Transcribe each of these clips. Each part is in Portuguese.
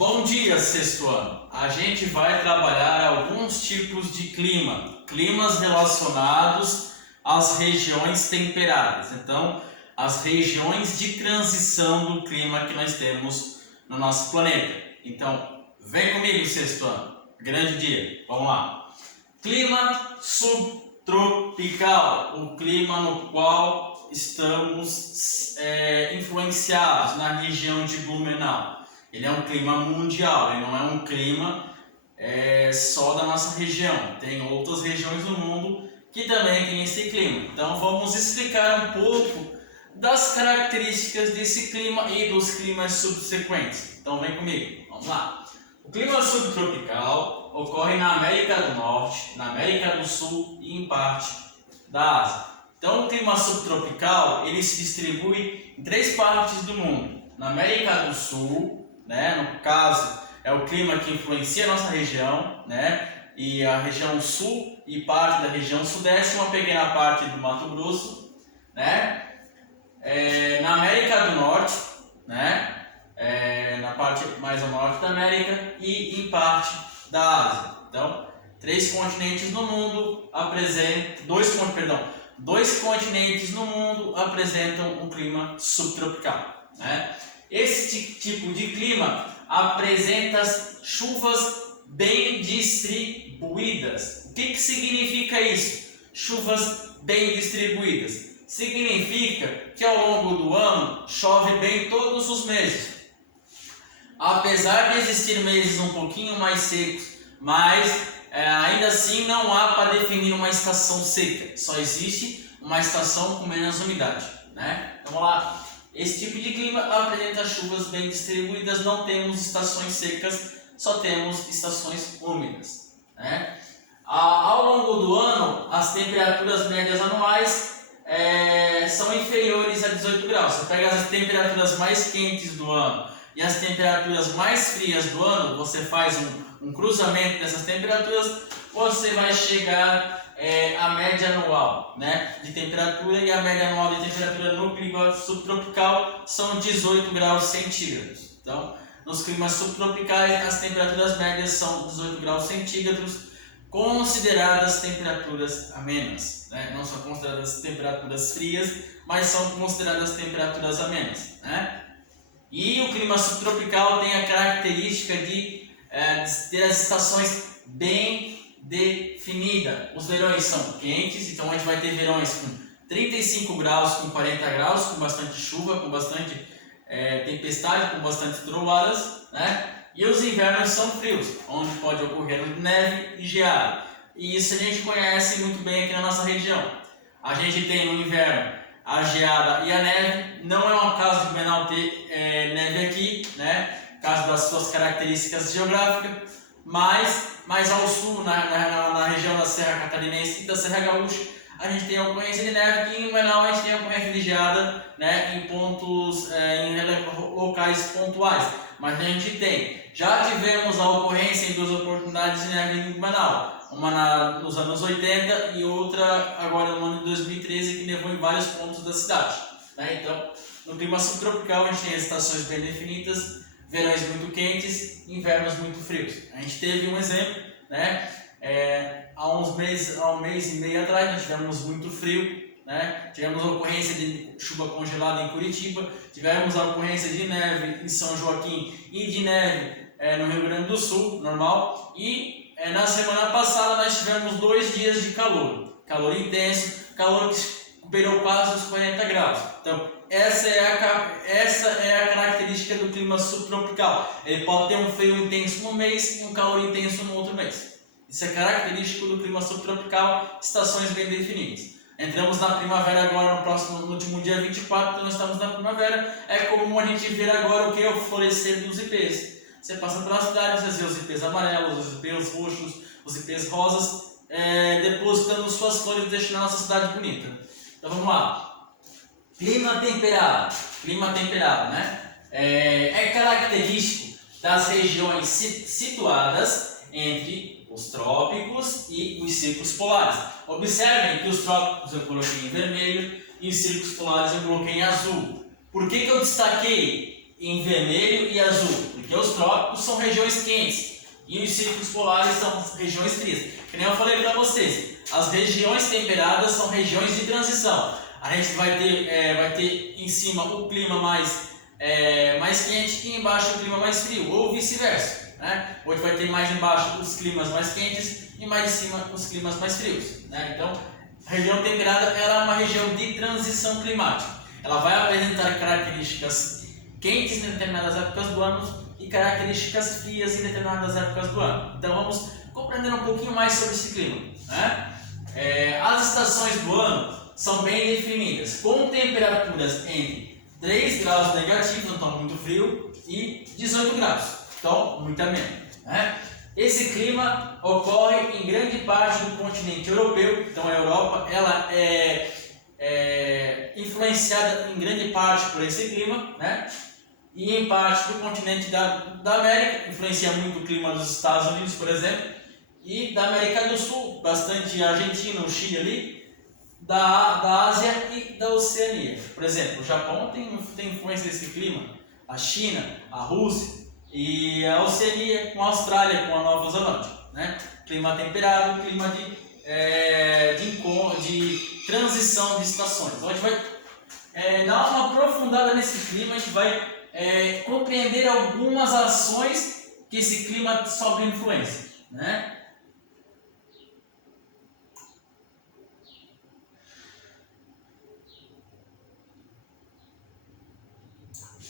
Bom dia, sexto ano! A gente vai trabalhar alguns tipos de climas relacionados às regiões temperadas. Então, as regiões de transição do clima que nós temos no nosso planeta. Então, vem comigo, sexto ano! Grande dia! Vamos lá! Clima subtropical, o clima no qual estamos influenciados na região de Blumenau. Ele é um clima mundial, ele não é um clima só da nossa região. Tem outras regiões do mundo que também tem esse clima. Então vamos explicar um pouco das características desse clima e dos climas subsequentes. Então vem comigo, vamos lá. O clima subtropical ocorre na América do Norte, na América do Sul e em parte da Ásia. Então o clima subtropical ele se distribui em três partes do mundo. Na América do Sul, no caso, é o clima que influencia a nossa região, e a região sul e parte da região sudeste, uma pequena parte do Mato Grosso, na América do Norte, na parte mais ao norte da América e em parte da Ásia. Então, dois continentes no mundo apresentam um clima subtropical, Esse tipo de clima apresenta chuvas bem distribuídas. O que significa isso? Chuvas bem distribuídas. Significa que ao longo do ano chove bem todos os meses. Apesar de existir meses um pouquinho mais secos, mas ainda assim não há para definir uma estação seca. Só existe uma estação com menos umidade. Então vamos lá. Esse tipo de clima apresenta chuvas bem distribuídas, não temos estações secas, só temos estações úmidas. Ao longo do ano, as temperaturas médias anuais são inferiores a 18 graus. Você pega as temperaturas mais quentes do ano e as temperaturas mais frias do ano, você faz um cruzamento dessas temperaturas, você vai chegar a média anual de temperatura, e a média anual de temperatura no clima subtropical são 18 graus centígrados. Então, nos climas subtropicais, as temperaturas médias são 18 graus centígrados, consideradas temperaturas amenas. Não são consideradas temperaturas frias, mas são consideradas temperaturas amenas. E o clima subtropical tem a característica de ter as estações bem definida. Os verões são quentes, então a gente vai ter verões com 35 graus, com 40 graus, com bastante chuva, com bastante tempestade, com bastante trovoadas, E os invernos são frios, onde pode ocorrer neve e geada. E isso a gente conhece muito bem aqui na nossa região. A gente tem no inverno a geada e a neve. Não é um caso de Blumenau ter neve aqui, por causa das suas características geográficas. Mas mais ao sul, na região da Serra Catarinense e da Serra Gaúcha, a gente tem a ocorrência de neve, e em Blumenau a gente tem a ocorrência de geada em pontos, em locais pontuais. Mas a gente já tivemos a ocorrência em duas oportunidades de neve em Blumenau, uma nos anos 80 e outra agora no ano de 2013, que nevou em vários pontos da cidade. Então, no clima subtropical a gente tem as estações bem definidas, verões muito quentes, invernos muito frios. A gente teve um exemplo, há um mês e meio atrás nós tivemos muito frio, tivemos a ocorrência de chuva congelada em Curitiba, tivemos a ocorrência de neve em São Joaquim e de neve no Rio Grande do Sul, normal, e na semana passada nós tivemos 2 dias de calor intenso, calor que superou quase os 40 graus. Então, essa é a característica do clima subtropical. Ele pode ter um frio intenso num mês e um calor intenso no outro mês. Isso é característico do clima subtropical, estações bem definidas. Entramos na primavera agora, no último dia 24, então nós estamos na primavera. É comum a gente ver agora o que é o florescer dos ipês. Você passa pela cidade, você vê os ipês amarelos, os ipês roxos, os ipês rosas, depositando suas flores, deixando a nossa cidade bonita. Então vamos lá. Clima temperado, é característico das regiões situadas entre os trópicos e os círculos polares. Observem que os trópicos eu coloquei em vermelho e os círculos polares eu coloquei em azul. Por que eu destaquei em vermelho e azul? Porque Porque os trópicos são regiões quentes e os círculos polares são regiões frias. Que nem eu falei para vocês, as regiões temperadas são regiões de transição. A gente vai ter em cima o clima mais quente e embaixo o clima mais frio, ou vice-versa, né? Hoje vai ter mais embaixo os climas mais quentes e mais em cima os climas mais frios, né? Então, a região temperada ela é uma região de transição climática. Ela vai apresentar características quentes em determinadas épocas do ano e características frias em determinadas épocas do ano. Então, vamos compreender um pouquinho mais sobre esse clima, né? As estações do ano são bem definidas, com temperaturas entre 3 graus negativos, então muito frio, e 18 graus, então muito ameno, né? Esse clima ocorre em grande parte do continente europeu, então a Europa ela é influenciada em grande parte por esse clima, né? E em parte do continente da América, influencia muito o clima dos Estados Unidos, por exemplo, e da América do Sul, bastante Argentina, o Chile ali, da Ásia e da Oceania. Por exemplo, o Japão tem influência desse clima, a China, a Rússia e a Oceania com a Austrália, com a Nova Zelândia, né? Clima temperado, clima de transição de estações. Então a gente vai dar uma aprofundada nesse clima, a gente vai compreender algumas ações que esse clima sofre influência, né?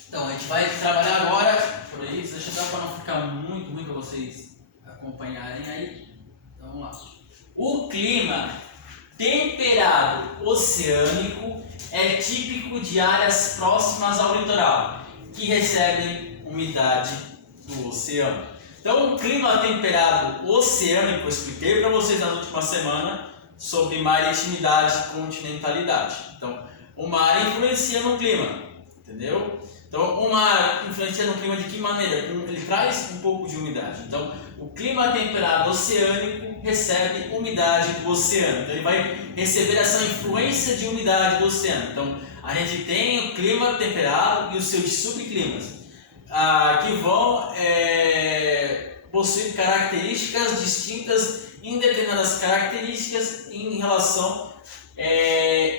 Então, a gente vai trabalhar agora por aí, deixa eu dar para não ficar muito ruim para vocês acompanharem aí. Então, vamos lá. O clima temperado oceânico é típico de áreas próximas ao litoral, que recebem umidade do oceano. Então, o clima temperado oceânico, eu expliquei para vocês na última semana sobre maritimidade e continentalidade. Então, o mar influencia no clima, entendeu? Então, o mar influencia no clima de que maneira? Ele traz um pouco de umidade. Então, o clima temperado oceânico recebe umidade do oceano. Então, ele vai receber essa influência de umidade do oceano. Então, a gente tem o clima temperado e os seus subclimas, que vão possuir características distintas em determinadas características em relação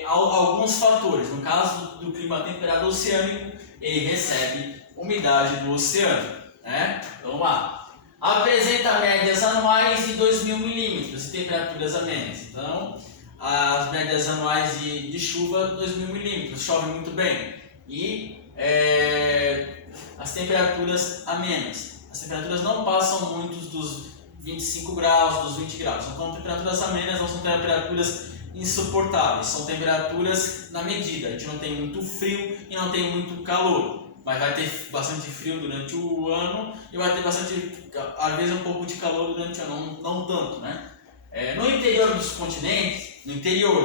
a alguns fatores. No caso do clima temperado oceânico, ele recebe umidade do oceano, né? Vamos lá. Apresenta médias anuais de 2.000 milímetros e temperaturas amenas. Então, as médias anuais de chuva, 2.000 milímetros, chove muito bem. E as temperaturas amenas. As temperaturas não passam muito dos 25 graus, dos 20 graus. Então, temperaturas amenas não são temperaturas insuportáveis, são temperaturas na medida. A gente não tem muito frio e não tem muito calor, mas vai ter bastante frio durante o ano e vai ter bastante, às vezes um pouco de calor durante o ano, não tanto, né? No interior dos continentes,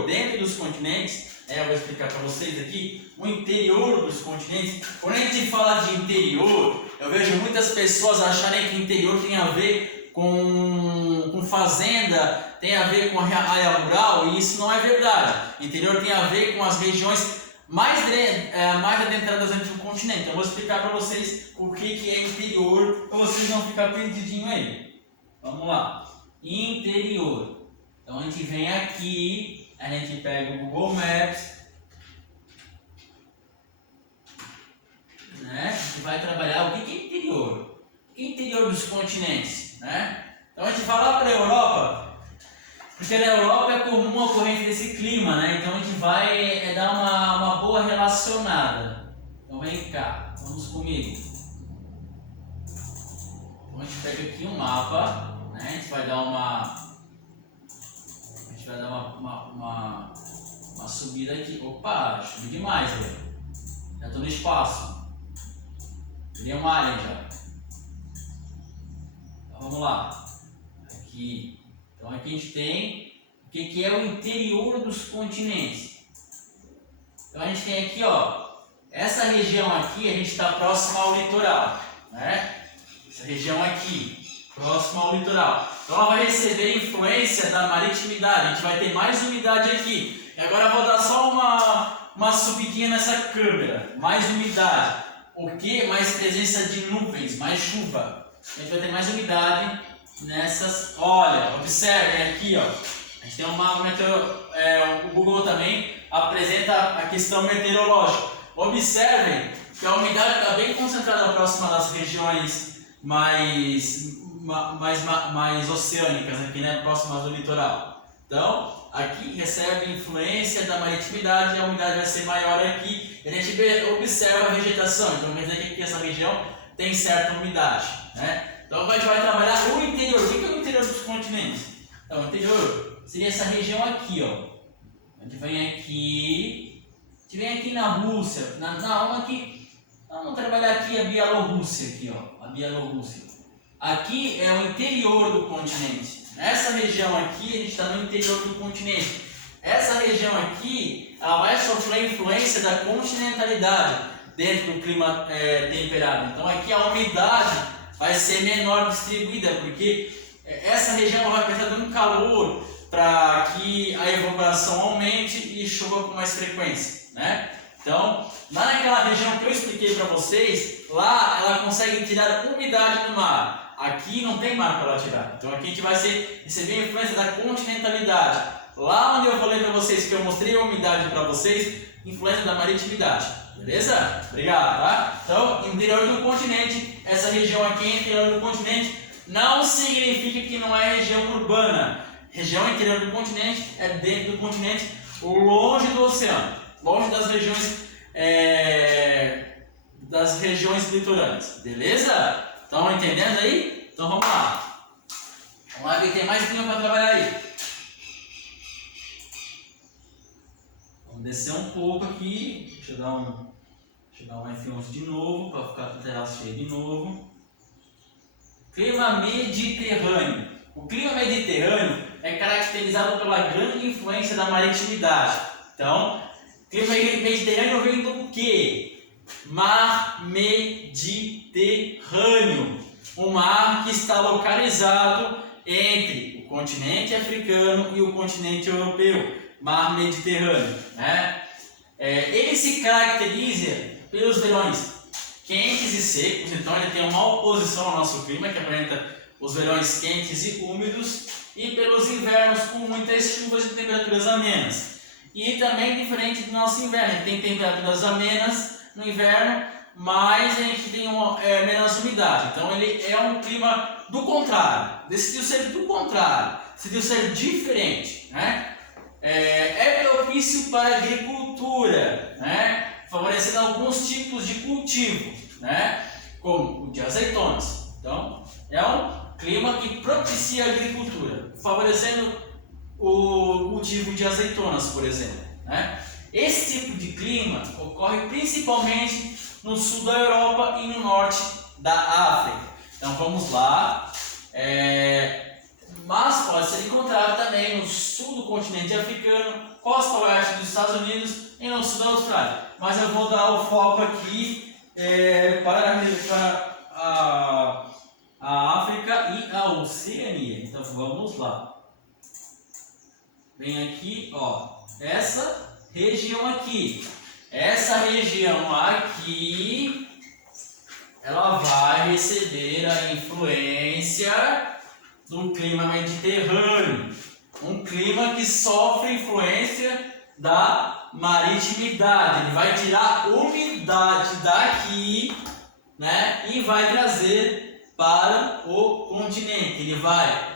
dentro dos continentes, eu vou explicar para vocês aqui, o interior dos continentes. Quando a gente fala de interior, eu vejo muitas pessoas acharem que interior tem a ver com fazenda, tem a ver com a área rural, e isso não é verdade. Interior tem a ver com as regiões mais adentradas dentro do continente. Então, eu vou explicar para vocês o que é interior, para vocês não ficarem perdidinhos aí. Vamos lá. Interior. Então, a gente vem aqui, a gente pega o Google Maps, né? A gente vai trabalhar o que é interior. O que é interior dos continentes? Né? Então a gente vai lá para a Europa, porque na Europa é comum a ocorrência desse clima, né? Então a gente vai dar uma boa relacionada. Então vem cá, vamos comigo. Então a gente pega aqui um mapa, né? A gente vai dar uma subida aqui. Opa, subi demais, velho. Já estou no espaço. Virei um alien já. Vamos lá, aqui. Então aqui a gente tem o que é o interior dos continentes. Então a gente tem aqui, ó, essa região aqui, a gente está próximo ao litoral, né? Essa região aqui, próximo ao litoral. Então ela vai receber influência da maritimidade, a gente vai ter mais umidade aqui. E agora eu vou dar só uma subidinha nessa câmera, mais umidade. o que? Mais presença de nuvens, mais chuva. A gente vai ter mais umidade nessas. Olha, observem aqui, ó. A gente tem uma o Google também apresenta a questão meteorológica. Observem que a umidade está bem concentrada próxima das regiões mais oceânicas aqui, né, próximas do litoral. Então, aqui recebe influência da maritimidade e a umidade vai ser maior aqui. A gente observa a vegetação, então quer dizer que aqui essa região tem certa umidade, né? Então a gente vai trabalhar o interior. O que é o interior dos continentes? Então, o interior seria essa região aqui, ó. A gente vem aqui na Rússia, vamos trabalhar aqui a Bielorrússia, aqui, ó, a Bielorrússia. Aqui é o interior do continente. Nessa região aqui, a gente está no interior do continente. Essa região aqui, ela vai sofrer influência da continentalidade dentro do clima temperado. Então aqui a umidade vai ser menor distribuída, porque essa região vai precisar de um calor para que a evaporação aumente e chova com mais frequência, né? Então, lá naquela região que eu expliquei para vocês, lá ela consegue tirar umidade do mar. Aqui não tem mar para ela tirar. Então aqui a gente vai receber a influência da continentalidade. Lá onde eu falei para vocês que eu mostrei a umidade para vocês, influência da maritimidade. Beleza? Obrigado, tá? Então, interior do continente, essa região aqui é interior do continente, não significa que não é região urbana. Região interior do continente é dentro do continente, longe do oceano, longe das regiões litorâneas. Beleza? Estão entendendo aí? Então vamos lá. Vamos lá ver que tem mais clima para trabalhar aí. Vamos descer um pouco aqui. Deixa eu dar um F11 de novo, para ficar com a tela cheia de novo. Clima mediterrâneo. O clima mediterrâneo é caracterizado pela grande influência da maritimidade. Então, clima mediterrâneo vem do quê? Mar Mediterrâneo. Um mar que está localizado entre o continente africano e o continente europeu. Mar Mediterrâneo, né? Ele se caracteriza pelos verões quentes e secos, então ele tem uma oposição ao nosso clima, que apresenta os verões quentes e úmidos, e pelos invernos com muitas chuvas e temperaturas amenas. E também diferente do nosso inverno, ele tem temperaturas amenas no inverno, mas a gente tem menos umidade. Então ele é um clima do contrário, decidiu ser do contrário, decidiu ser diferente, né? É propício para a agricultura, né? Favorecendo alguns tipos de cultivo, né? Como o de azeitonas. Então, é um clima que propicia a agricultura, favorecendo o cultivo de azeitonas, por exemplo, né? Esse tipo de clima ocorre principalmente no sul da Europa e no norte da África. Então, vamos lá. Mas pode ser encontrado também no sul do continente africano, costa oeste dos Estados Unidos e no sul da Austrália. Mas eu vou dar o foco aqui para a África e a Oceania. Então vamos lá. Vem aqui, ó, essa região aqui. Essa região aqui, ela vai receber a influência do clima mediterrâneo, um clima que sofre influência da maritimidade. Ele vai tirar umidade daqui, né, e vai trazer para o continente. Ele vai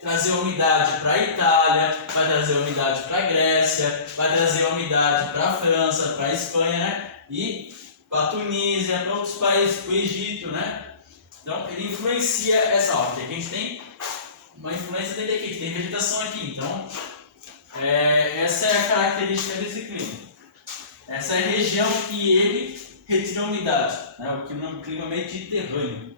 trazer umidade para a Itália, vai trazer umidade para a Grécia, vai trazer umidade para a França, para a Espanha, né, e para a Tunísia, para outros países, para o Egito, né? Então, ele influencia essa órbita. Aqui a gente tem uma influência dele aqui, tem vegetação aqui. Então, essa é a característica desse clima. Essa é a região que ele retira a umidade, né? O clima mediterrâneo.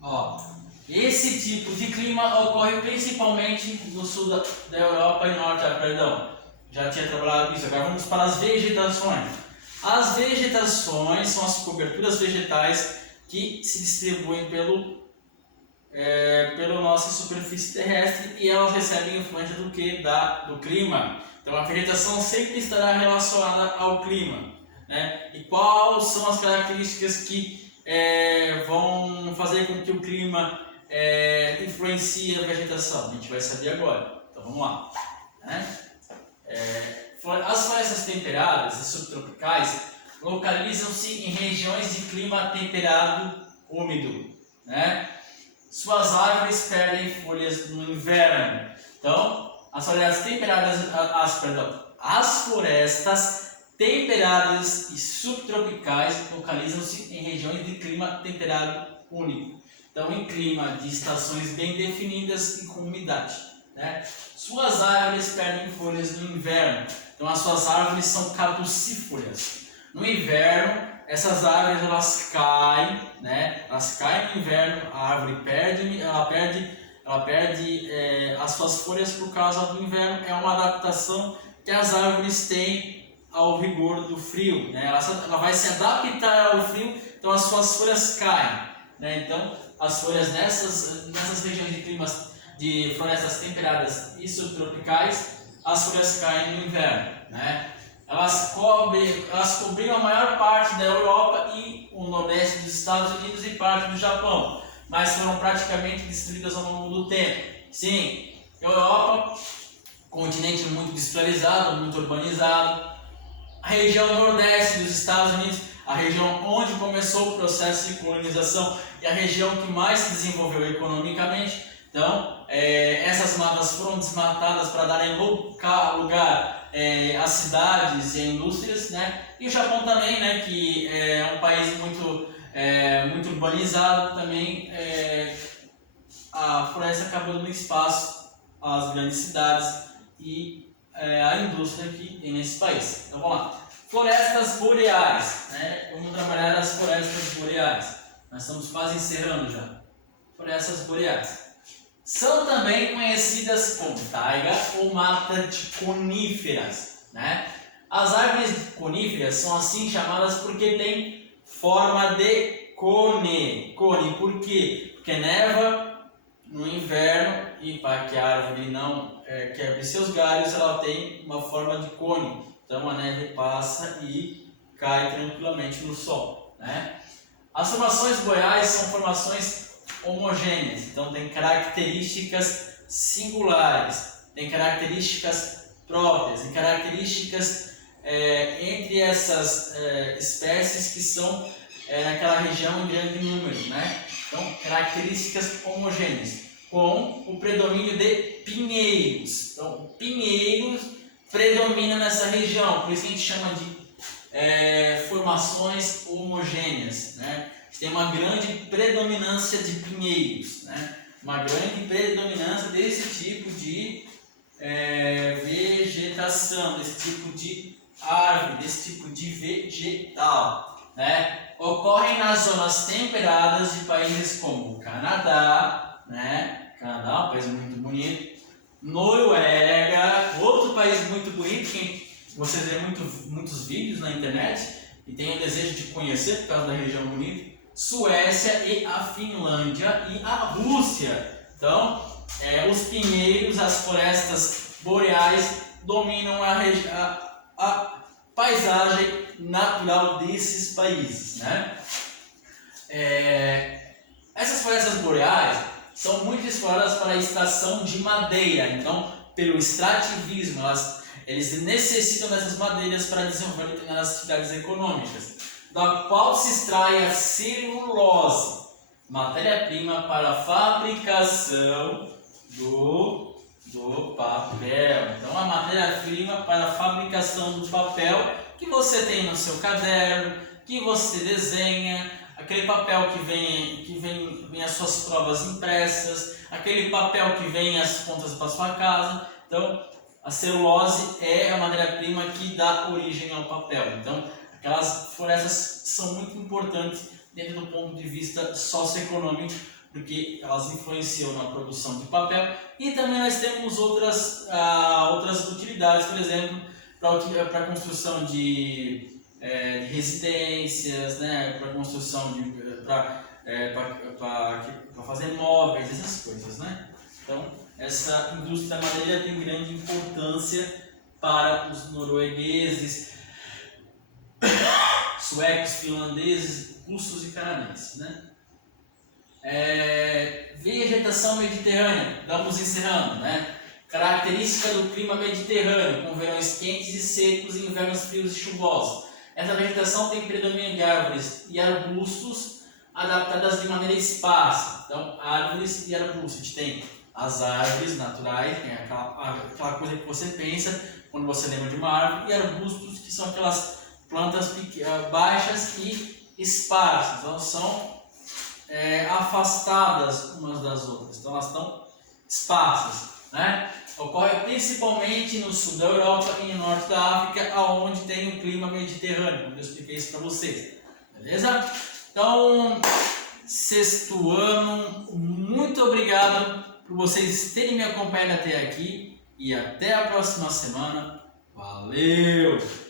Ó, Esse tipo de clima ocorre principalmente no sul da Europa e norte, perdão, já tinha trabalhado isso. Agora vamos para as vegetações. As vegetações são as coberturas vegetais que se distribuem pela nossa superfície terrestre e elas recebem influência do que? Do clima. Então a vegetação sempre estará relacionada ao clima, né? E quais são as características que vão fazer com que o clima influencie a vegetação? A gente vai saber agora. Então vamos lá, né? As florestas temperadas e subtropicais localizam-se em regiões de clima temperado úmido, né? Suas árvores perdem folhas no inverno. Então, as florestas temperadas e subtropicais localizam-se em regiões de clima temperado único. Então, em clima de estações bem definidas e com umidade, né? Suas árvores perdem folhas no inverno. Então, as suas árvores são caducíforas. No inverno, essas árvores elas caem, né? Elas caem no inverno, a árvore perde as suas folhas por causa do inverno. É uma adaptação que as árvores têm ao rigor do frio, né? Ela vai se adaptar ao frio, então as suas folhas caem, né? Então, as folhas nessas regiões de climas de florestas temperadas e subtropicais, as folhas caem no inverno, né? Elas cobriam a maior parte da Europa e o nordeste dos Estados Unidos e parte do Japão, mas foram praticamente destruídas ao longo do tempo. Sim, Europa, continente muito industrializado, muito urbanizado. A região nordeste dos Estados Unidos, a região onde começou o processo de colonização e a região que mais se desenvolveu economicamente. Então, essas matas foram desmatadas para darem lugar às cidades e indústrias, né? E o Japão também, né? Que é um país muito urbanizado também. A floresta acabou dando espaço às grandes cidades e à indústria que tem nesse país. Então vamos lá. Florestas boreais, né? Vamos trabalhar as florestas boreais. Nós estamos quase encerrando já. Florestas boreais. São também conhecidas como taiga ou mata de coníferas, né? As árvores coníferas são assim chamadas porque têm forma de cone. Cone, por quê? Porque neva no inverno e para que a árvore não quebre seus galhos, ela tem uma forma de cone. Então a neve passa e cai tranquilamente no sol, né? As formações boreais são formações homogêneas, então tem características singulares, tem características próprias, tem características entre essas espécies que são naquela região em grande número, né? Então, características homogêneas, com o predomínio de pinheiros. Então, pinheiros predominam nessa região, por isso que a gente chama de formações homogêneas, né? Tem uma grande predominância de pinheiros, né? Uma grande predominância desse tipo de vegetação, desse tipo de árvore, desse tipo de vegetal, né? Ocorrem nas zonas temperadas de países como o Canadá, né? Canadá é um país muito bonito. Noruega, outro país muito bonito, que você vê muitos vídeos na internet e tem o desejo de conhecer por causa da região bonita. Suécia e a Finlândia e a Rússia. Então, os pinheiros, as florestas boreais dominam a paisagem natural desses países, né? Essas florestas boreais são muito exploradas para a extração de madeira. Então, pelo extrativismo, eles necessitam dessas madeiras para desenvolver determinadas atividades econômicas, da qual se extrai a celulose, matéria-prima para a fabricação do papel. Então, a matéria-prima para a fabricação do papel que você tem no seu caderno, que você desenha, aquele papel que vem as suas provas impressas, aquele papel que vem as contas para sua casa. Então, a celulose é a matéria-prima que dá origem ao papel. Então, aquelas florestas são muito importantes dentro do ponto de vista socioeconômico, porque elas influenciam na produção de papel, e também nós temos outras utilidades, por exemplo, para a construção de residências, né, para construção para fazer móveis, essas coisas, né? Então, essa indústria da madeira tem grande importância para os noruegueses, suecos, finlandeses, russos e canadenses, né? Vegetação mediterrânea, vamos encerrando, né? Característica do clima mediterrâneo, com verões quentes e secos e invernos frios e chuvosos. Essa vegetação tem predomínio de árvores e arbustos adaptadas de maneira esparsa. Então, árvores e arbustos. A gente tem as árvores naturais, que é aquela coisa que você pensa quando você lembra de uma árvore, e arbustos, que são aquelas plantas baixas e esparsas. Então, são afastadas umas das outras. Então, elas estão esparsas, né? Ocorre principalmente no sul da Europa e no norte da África, onde tem o clima mediterrâneo, como eu expliquei isso para vocês. Beleza? Então, sexto ano, muito obrigado por vocês terem me acompanhado até aqui e até a próxima semana. Valeu!